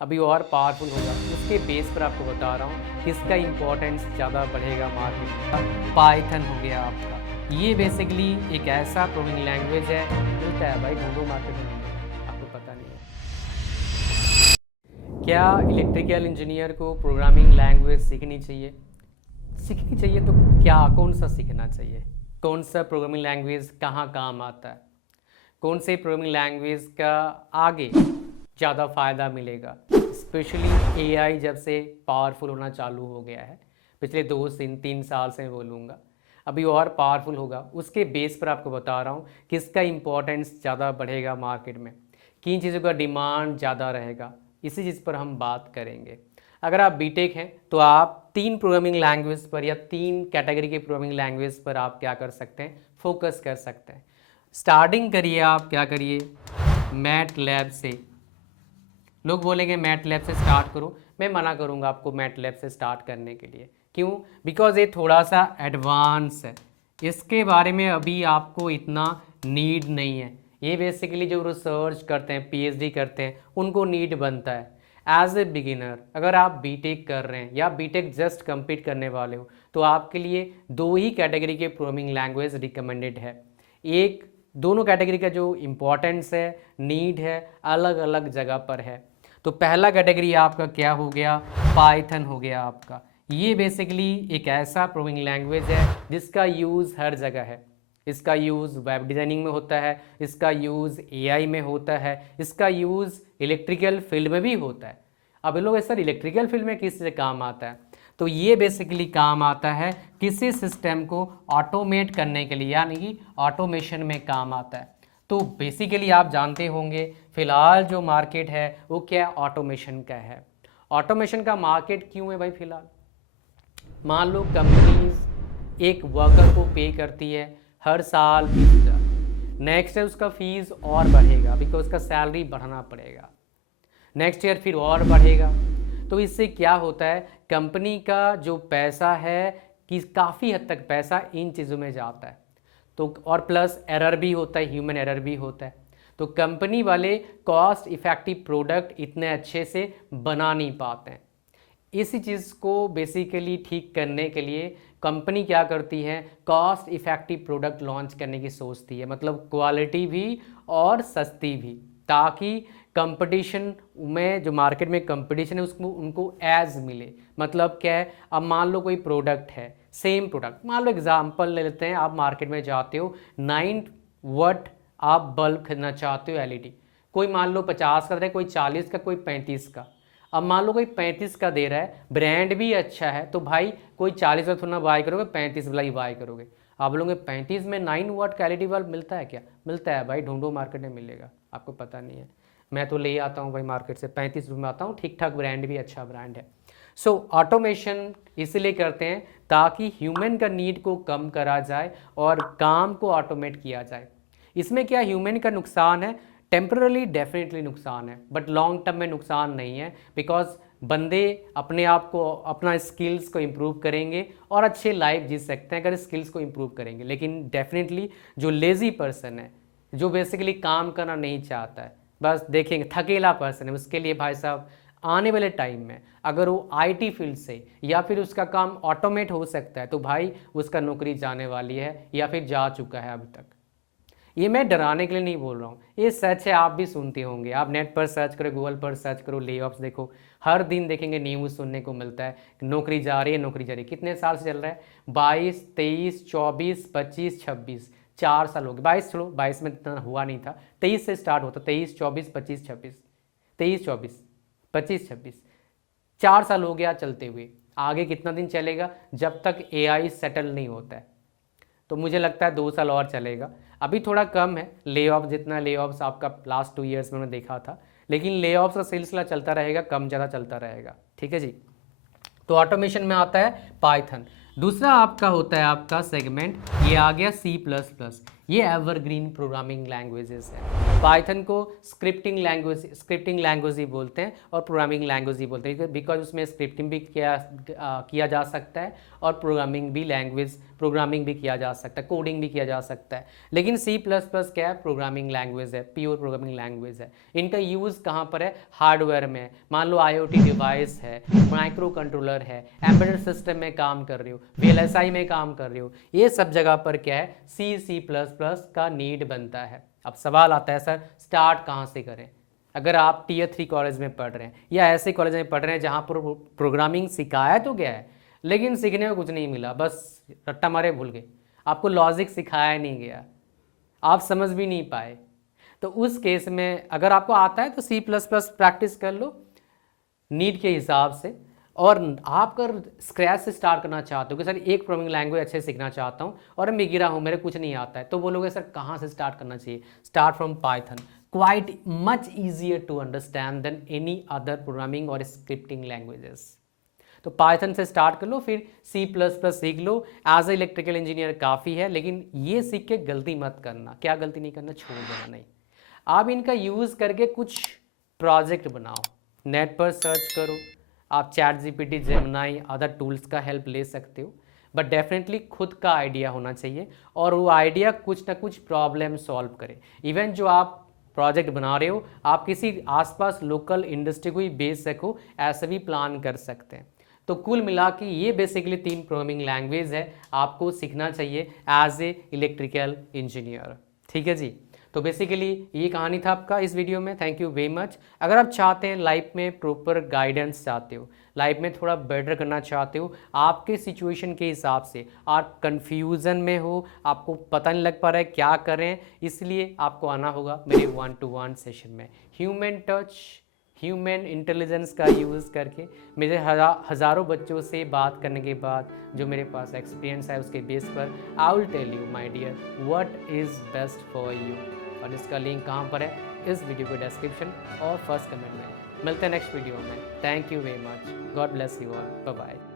अभी और पावरफुल होगा, उसके बेस पर आपको बता रहा हूँ किसका इम्पोर्टेंस ज़्यादा बढ़ेगा मार्केट में। पाइथन हो गया आपका, ये बेसिकली एक ऐसा प्रोग्रामिंग लैंग्वेज है, मिलता है भाई ढूंढो मार्केट में, आपको पता नहीं है। क्या इलेक्ट्रिकल इंजीनियर को प्रोग्रामिंग लैंग्वेज सीखनी चाहिए? सीखनी चाहिए तो क्या, कौन सा सीखना चाहिए? कौन सा प्रोग्रामिंग लैंग्वेज कहाँ काम आता है? कौन से प्रोग्रामिंग लैंग्वेज का आगे ज़्यादा फ़ायदा मिलेगा? स्पेशली एआई जब से पावरफुल होना चालू हो गया है, पिछले 2 से 3 साल से बोलूँगा, अभी और पावरफुल होगा, उसके बेस पर आपको बता रहा हूँ किसका इम्पोर्टेंस ज़्यादा बढ़ेगा मार्केट में, किन चीज़ों का डिमांड ज़्यादा रहेगा, इसी चीज़ पर हम बात करेंगे। अगर आप बीटेक हैं तो आप 3 प्रोग्रामिंग लैंग्वेज पर या 3 कैटेगरी के प्रोग्रामिंग लैंग्वेज पर आप क्या कर सकते हैं, फोकस कर सकते हैं। स्टार्टिंग करिए, आप क्या करिए, मैट लैब से। लोग बोलेंगे मैट लैब से स्टार्ट करो, मैं मना करूंगा आपको मैट लैब से स्टार्ट करने के लिए। क्यों? बिकॉज ये थोड़ा सा एडवांस है, इसके बारे में अभी आपको इतना नीड नहीं है। ये बेसिकली जो रिसर्च करते हैं, पीएचडी करते हैं, उनको नीड बनता है। एज ए बिगिनर अगर आप बीटेक कर रहे हैं या बीटेक जस्ट कंप्लीट करने वाले हो, तो आपके लिए 2 ही कैटेगरी के प्रोग्रामिंग लैंग्वेज रिकमेंडेड है। एक, दोनों कैटेगरी का जो इम्पोर्टेंस है, नीड है, अलग अलग जगह पर है। तो पहला कैटेगरी आपका क्या हो गया, पाइथन हो गया आपका। ये बेसिकली एक ऐसा प्रोग्रामिंग लैंग्वेज है जिसका यूज़ हर जगह है। इसका यूज़ वेब डिज़ाइनिंग में होता है, इसका यूज़ एआई में होता है, इसका यूज़ इलेक्ट्रिकल फील्ड में भी होता है। अब ये लोग सर इलेक्ट्रिकल फील्ड में किस से काम आता है, तो ये बेसिकली काम आता है किसी सिस्टम को ऑटोमेट करने के लिए, यानी कि ऑटोमेशन में काम आता है। तो बेसिकली आप जानते होंगे फिलहाल जो मार्केट है वो क्या, ऑटोमेशन का है। ऑटोमेशन का मार्केट क्यों है भाई? फिलहाल मान लो कंपनीज एक वर्कर को पे करती है हर साल 20,000, नेक्स्ट ईयर उसका फीस और बढ़ेगा बिकॉज उसका सैलरी बढ़ाना पड़ेगा, नेक्स्ट ईयर फिर और बढ़ेगा। तो इससे क्या होता है, कंपनी का जो पैसा है कि काफ़ी हद तक पैसा इन चीज़ों में जाता है। तो और प्लस एरर भी होता है, ह्यूमन एरर भी होता है। तो कंपनी वाले कॉस्ट इफ़ेक्टिव प्रोडक्ट इतने अच्छे से बना नहीं पाते हैं। इसी चीज़ को बेसिकली ठीक करने के लिए कंपनी क्या करती है, कॉस्ट इफ़ेक्टिव प्रोडक्ट लॉन्च करने की सोचती है, मतलब क्वालिटी भी और सस्ती भी, ताकि कंपटीशन में, जो मार्केट में कंपटीशन है उसको उनको एज मिले। मतलब क्या है, अब मान लो कोई प्रोडक्ट है, सेम प्रोडक्ट, मान लो एग्जांपल ले लेते हैं, आप मार्केट में जाते हो 9 वाट आप बल्ब खरीदना चाहते हो एलईडी, कोई मान लो 50 का दे रहा है, कोई 40 का, कोई 35 का। अब मान लो कोई 35 का दे रहा है, ब्रांड भी अच्छा है, तो भाई कोई 40 का थोड़ा बाय करोगे, 35 वाला ही बाय करोगे। आप लोगों 35 में 9 वाट का एलईडी बल्ब मिलता है क्या? मिलता है भाई, ढूंढो मार्केट में मिलेगा, आपको पता नहीं है। मैं तो ले आता हूँ भाई मार्केट से, 35 रुपये में आता हूँ, ठीक ठाक ब्रांड भी, अच्छा ब्रांड है। सो ऑटोमेशन इसलिए करते हैं ताकि ह्यूमन का नीड को कम करा जाए और काम को ऑटोमेट किया जाए। इसमें क्या ह्यूमन का नुकसान है, टेम्परली डेफिनेटली नुकसान है, बट लॉन्ग टर्म में नुकसान नहीं है। बिकॉज बंदे अपने आप को, अपना स्किल्स को इम्प्रूव करेंगे और अच्छे लाइफ जी सकते हैं अगर स्किल्स को इम्प्रूव करेंगे। लेकिन डेफिनेटली जो लेज़ी पर्सन है, जो बेसिकली काम करना नहीं चाहता है, बस देखेंगे थकेला पर्सन है, उसके लिए भाई साहब आने वाले टाइम में अगर वो आईटी फील्ड से या फिर उसका काम ऑटोमेट हो सकता है, तो भाई उसका नौकरी जाने वाली है या फिर जा चुका है अभी तक। ये मैं डराने के लिए नहीं बोल रहा हूँ, ये सच है, आप भी सुनते होंगे, आप नेट पर सर्च करो, गूगल पर सर्च करो, ले ऑफ्स देखो, हर दिन देखेंगे न्यूज़ सुनने को मिलता है, नौकरी जा रही है, नौकरी जा रही है। कितने साल से चल रहा है? 22, 23, 24, 25, 26, 4 साल हो गए। 22 छोड़ो, 22 में इतना हुआ नहीं था, 23 से स्टार्ट होता, 23, 24, 25, 26, 23, 24, 25, 26, 4 साल हो गया चलते हुए। आगे कितना दिन चलेगा जब तक एआई सेटल नहीं होता है? तो मुझे लगता है 2 साल और चलेगा। अभी थोड़ा कम है ले ऑफ, जितना ले ऑफ्स आपका लास्ट 2 ईयर्स में मैंने देखा था, लेकिन ले ऑफ्स का सिलसिला चलता रहेगा, कम ज़्यादा चलता रहेगा। ठीक है जी। तो ऑटोमेशन में आता है पाइथन। दूसरा आपका होता है आपका सेगमेंट, ये आ गया C++। ये एवरग्रीन प्रोग्रामिंग लैंग्वेजेस है। पाइथन को स्क्रिप्टिंग लैंग्वेज ही बोलते हैं और प्रोग्रामिंग लैंग्वेज ही बोलते हैं, बिकॉज उसमें स्क्रिप्टिंग भी किया जा सकता है और प्रोग्रामिंग भी लैंग्वेज प्रोग्रामिंग भी किया जा सकता है, कोडिंग भी किया जा सकता है। लेकिन C++ क्या है? प्रोग्रामिंग लैंग्वेज है, प्योर प्रोग्रामिंग लैंग्वेज है। इनका यूज़ कहाँ पर है? हार्डवेयर में। मान लो IoT डिवाइस है, माइक्रो कंट्रोलर है, एम्बेडेड सिस्टम में काम कर रहे हो, VLSI में काम कर रहे हो, ये सब जगह पर क्या है? C++ का नीड बनता है। अब सवाल आता है सर स्टार्ट कहाँ से करें? अगर आप Tier 3 कॉलेज में पढ़ रहे हैं या ऐसे कॉलेज में पढ़ रहे हैं जहाँ पर प्रोग्रामिंग सिखाया तो गया है लेकिन सीखने में कुछ नहीं मिला, बस रट्टा मारे भूल गए, आपको लॉजिक सिखाया नहीं गया, आप समझ भी नहीं पाए, तो उस केस में अगर आपको आता है तो C++ प्रैक्टिस कर लो नीड के हिसाब से। और आप अगर स्क्रैच से स्टार्ट करना चाहते हो कि सर एक प्रोग्रामिंग लैंग्वेज अच्छे से सीखना चाहता हूँ और मैं गिरा हूँ, मेरे कुछ नहीं आता है, तो बोलोगे सर कहाँ से स्टार्ट करना चाहिए? Start from Python, quite much easier to understand then any other programming और स्क्रिप्टिंग लैंग्वेजेस। तो पाइथन से स्टार्ट कर लो, फिर C++ सीख लो। एज ए इलेक्ट्रिकल इंजीनियर काफ़ी है, लेकिन ये सीख के गलती मत करना। क्या गलती नहीं करना? छोड़ देना नहीं। आप इनका यूज़ करके कुछ प्रोजेक्ट बनाओ, नेट पर सर्च करो, आप ChatGPT, जेमिनी, अदर टूल्स का हेल्प ले सकते हो, बट डेफिनेटली खुद का आइडिया होना चाहिए और वो आइडिया कुछ ना कुछ प्रॉब्लम सॉल्व करे। इवन जो आप प्रोजेक्ट बना रहे हो, आप किसी आसपास लोकल इंडस्ट्री को ही बेच सको, ऐसा भी प्लान कर सकते हैं। तो कुल मिला के ये बेसिकली 3 प्रोग्रामिंग लैंग्वेज है, आपको सीखना चाहिए एज ए इलेक्ट्रिकल इंजीनियर। ठीक है जी, तो बेसिकली ये कहानी था आपका इस वीडियो में। Thank you very much. अगर आप चाहते हैं लाइफ में प्रॉपर गाइडेंस चाहते हो, लाइफ में थोड़ा बेटर करना चाहते हो आपके सिचुएशन के हिसाब से, आप कन्फ्यूज़न में हो, आपको पता नहीं लग पा रहा है क्या करें, इसलिए आपको आना होगा मेरे 1-to-1 सेशन में। ह्यूमन टच, ह्यूमन इंटेलिजेंस का यूज़ करके मेरे हज़ारों बच्चों से बात करने के बाद जो मेरे पास एक्सपीरियंस है उसके बेस पर I will tell you my dear what is best for you. और इसका लिंक कहाँ पर है? इस वीडियो के डिस्क्रिप्शन और फर्स्ट कमेंट में। मिलते हैं नेक्स्ट वीडियो में। Thank you very much. God bless you all. Bye bye.